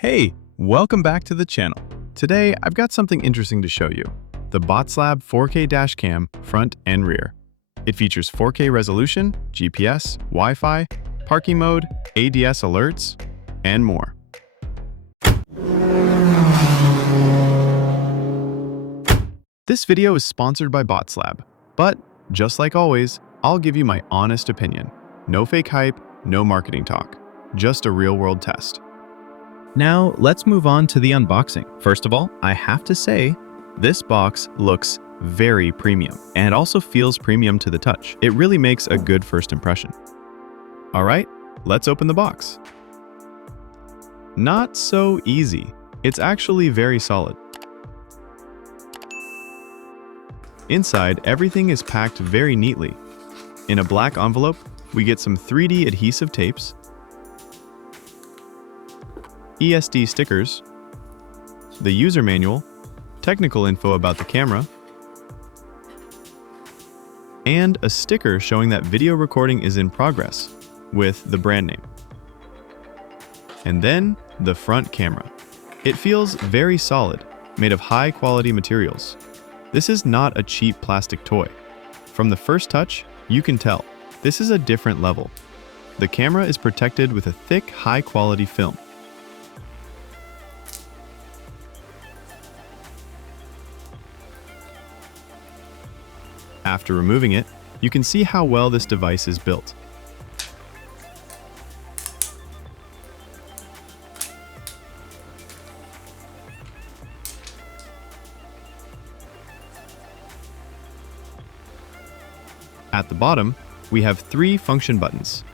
Hey, welcome back to the channel. Today, I've got something interesting to show you. The Botslab 4K dashcam front and rear. It features 4K resolution, GPS, Wi-Fi, parking mode, ADS alerts, and more. This video is sponsored by Botslab, but just like always, I'll give you my honest opinion. No fake hype, no marketing talk, just a real-world test. Now, let's move on to the unboxing. First of all, I have to say, this box looks very premium, and it also feels premium to the touch. It really makes a good first impression. All right, let's open the box. Not so easy. It's actually very solid. Inside, everything is packed very neatly. In a black envelope, we get some 3D adhesive tapes, ESD stickers, the user manual, technical info about the camera, and a sticker showing that video recording is in progress with the brand name. And then the front camera. It feels very solid, made of high quality materials. This is not a cheap plastic toy. From the first touch, you can tell this is a different level. The camera is protected with a thick, high quality film. After removing it, you can see how well this device is built. At the bottom, we have 3 function buttons.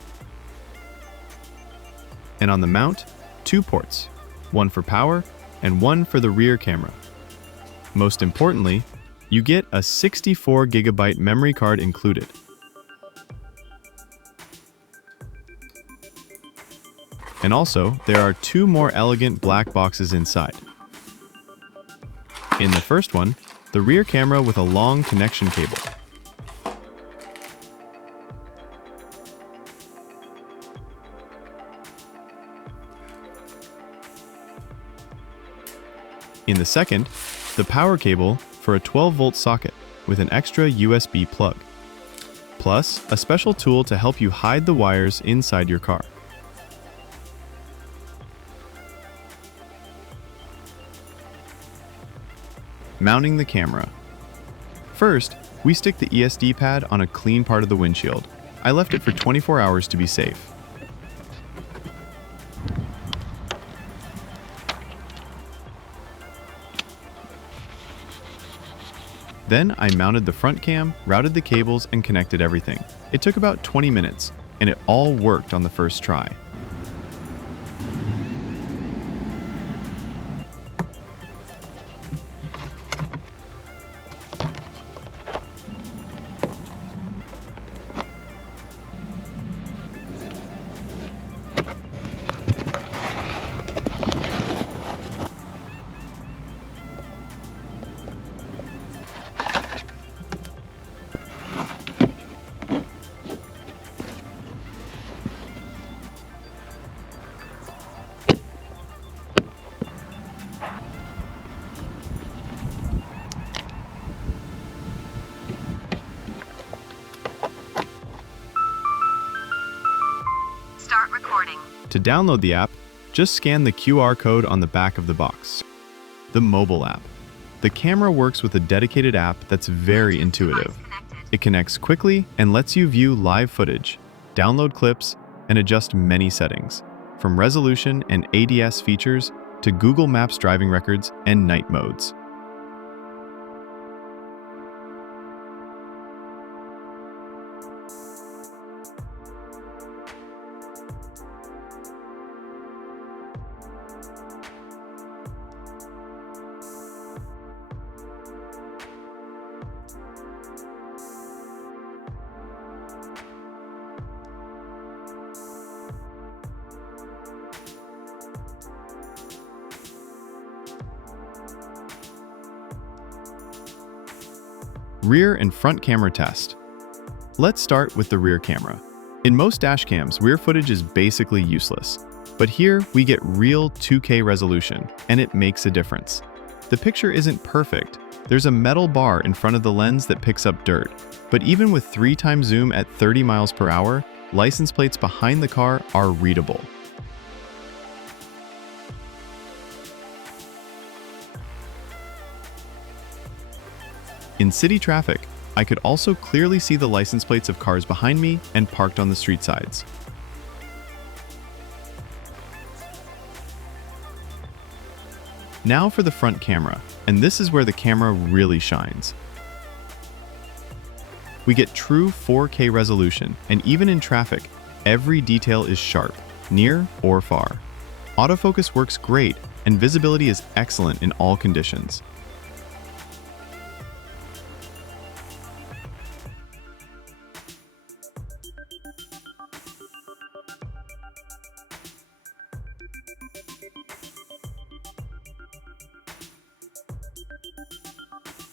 And on the mount, 2 ports, one for power and one for the rear camera. Most importantly, you get a 64GB memory card included. And also, there are 2 more elegant black boxes inside. In the first one, the rear camera with a long connection cable. In the second, the power cable for a 12-volt socket with an extra USB plug, plus a special tool to help you hide the wires inside your car. Mounting the camera. First, we stick the ESD pad on a clean part of the windshield. I left it for 24 hours to be safe. Then I mounted the front cam, routed the cables, and connected everything. It took about 20 minutes, and it all worked on the first try. To download the app, just scan the QR code on the back of the box. The mobile app. The camera works with a dedicated app that's very intuitive. It connects quickly and lets you view live footage, download clips, and adjust many settings, from resolution and ADS features to Google Maps driving records and night modes. Rear and front camera test. Let's start with the rear camera. In most dash cams, rear footage is basically useless. But here, we get real 2K resolution, and it makes a difference. The picture isn't perfect. There's a metal bar in front of the lens that picks up dirt. But even with 3x zoom at 30 miles per hour, license plates behind the car are readable. In city traffic, I could also clearly see the license plates of cars behind me and parked on the street sides. Now for the front camera, and this is where the camera really shines. We get true 4K resolution, and even in traffic, every detail is sharp, near or far. Autofocus works great, and visibility is excellent in all conditions.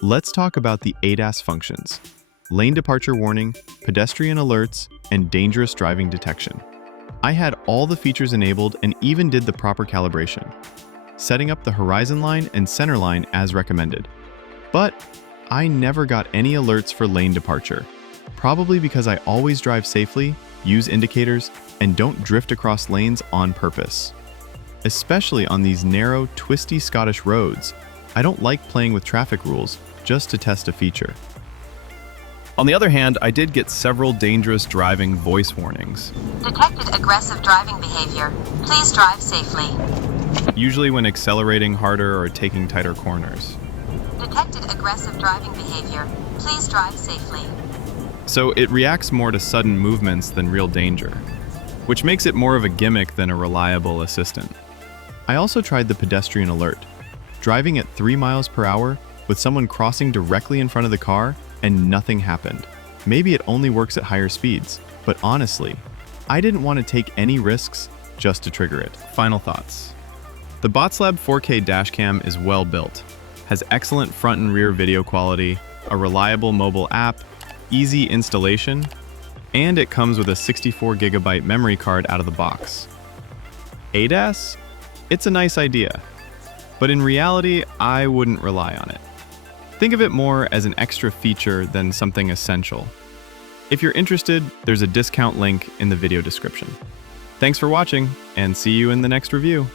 Let's talk about the ADAS functions: lane departure warning, pedestrian alerts, and dangerous driving detection. I had all the features enabled and even did the proper calibration, setting up the horizon line and center line as recommended. But I never got any alerts for lane departure, probably because I always drive safely, use indicators, and don't drift across lanes on purpose. Especially on these narrow, twisty Scottish roads, I don't like playing with traffic rules just to test a feature. On the other hand, I did get several dangerous driving voice warnings. Detected aggressive driving behavior. Please drive safely. Usually when accelerating harder or taking tighter corners. Detected aggressive driving behavior. Please drive safely. So it reacts more to sudden movements than real danger, which makes it more of a gimmick than a reliable assistant. I also tried the pedestrian alert, driving at 3 miles per hour with someone crossing directly in front of the car, and nothing happened. Maybe it only works at higher speeds, but honestly, I didn't want to take any risks just to trigger it. Final thoughts. The Botslab 4K dashcam is well built, has excellent front and rear video quality, a reliable mobile app, easy installation, and it comes with a 64GB memory card out of the box. ADAS? It's a nice idea, but in reality, I wouldn't rely on it. Think of it more as an extra feature than something essential. If you're interested, there's a discount link in the video description. Thanks for watching, and see you in the next review.